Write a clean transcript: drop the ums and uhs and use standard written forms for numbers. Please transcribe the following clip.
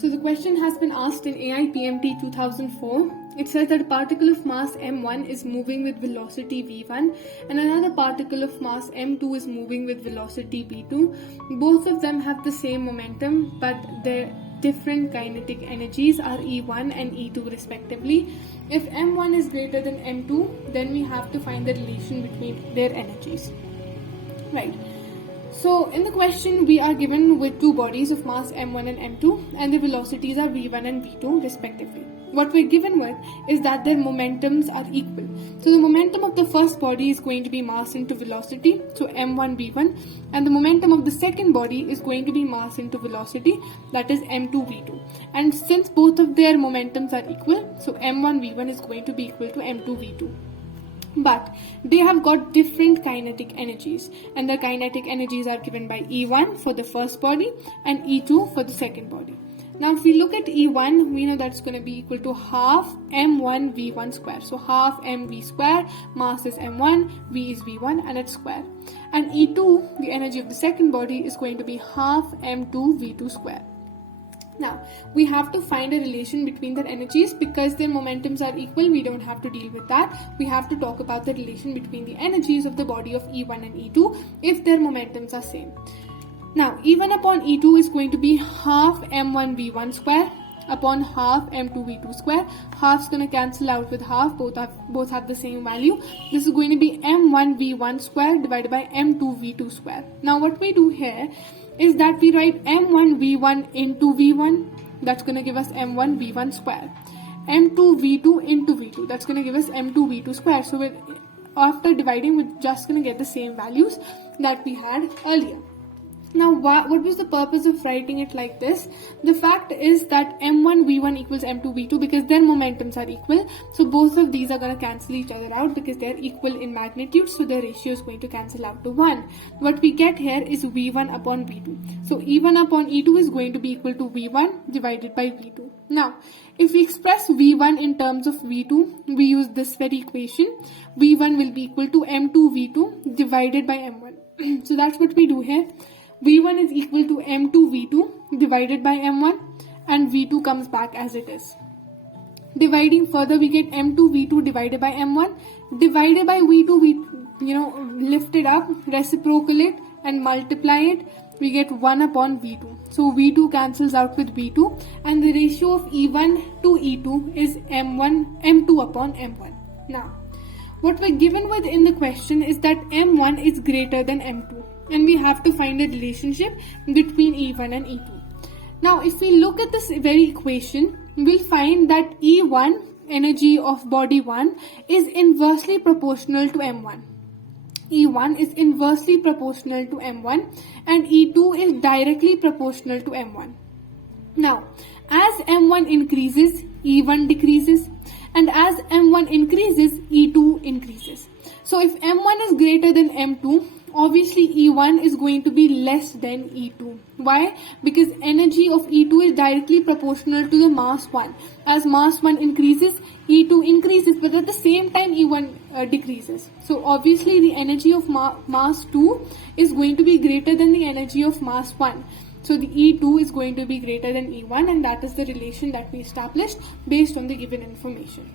So the question has been asked in AIPMT 2004. It says that a particle of mass m1 is moving with velocity v1 and another particle of mass m2 is moving with velocity v2. Both of them have the same momentum, but their different kinetic energies are E1 and E2 respectively. If m1 is greater than m2, then we have to find the relation between their energies. Right. So in the question, we are given with two bodies of mass m1 and m2 and the velocities are v1 and v2 respectively. What we're given with is that their momentums are equal. So the momentum of the first body is going to be mass into velocity, so m1 v1, and the momentum of the second body is going to be mass into velocity, that is m2 v2. And since both of their momentums are equal, so m1 v1 is going to be equal to m2 v2. But they have got different kinetic energies, and the kinetic energies are given by E1 for the first body and E2 for the second body. Now if we look at E1, we know that's going to be equal to half m1 v1 square. So half mv square, mass is m1, v is v1 and it's square. And E2, the energy of the second body, is going to be half m2 v2 square. Now, we have to find a relation between their energies. Because their momentums are equal, we don't have to deal with that. We have to talk about the relation between the energies of the body of E1 and E2 if their momentums are same. Now, E1 upon E2 is going to be half m1 v1 square upon half m2 v2 square. Half's going to cancel out with half, both have the same value. This is going to be m1 v1 square divided by m2 v2 square. Now, what we do here is that we write m1 v1 into v1, that's going to give us m1 v1 square. m2 v2 into v2, that's going to give us m2 v2 square. So after dividing, we're just going to get the same values that we had earlier. Now, what was the purpose of writing it like this? The fact is that m1 v1 equals m2 v2 because their momentums are equal. So both of these are going to cancel each other out because they're equal in magnitude. So the ratio is going to cancel out to 1. What we get here is v1 upon v2. So E1 upon E2 is going to be equal to v1 divided by v2. Now, if we express v1 in terms of v2, we use this very equation. v1 will be equal to m2 v2 divided by m1. So that's what we do here. v1 is equal to m2 v2 divided by m1 and v2 comes back as it is. Dividing further, we get m2 v2 divided by m1 divided by v2, we lift it up, reciprocal it and multiply it. We get 1 upon v2. So v2 cancels out with v2 and the ratio of E1 to E2 is m2 upon m1. Now, what we're given with in the question is that m1 is greater than m2. And we have to find a relationship between E1 and E2. Now, if we look at this very equation, we'll find that E1, energy of body 1, is inversely proportional to M1. E1 is inversely proportional to M1 and E2 is directly proportional to M1. Now, as M1 increases, E1 decreases, and as M1 increases, E2 increases. So if M1 is greater than M2, obviously E1 is going to be less than E2. Why? Because energy of E2 is directly proportional to the mass 1. As mass 1 increases, E2 increases, but at the same time E1 decreases. So obviously the energy of mass 2 is going to be greater than the energy of mass 1. So the E2 is going to be greater than E1, and that is the relation that we established based on the given information.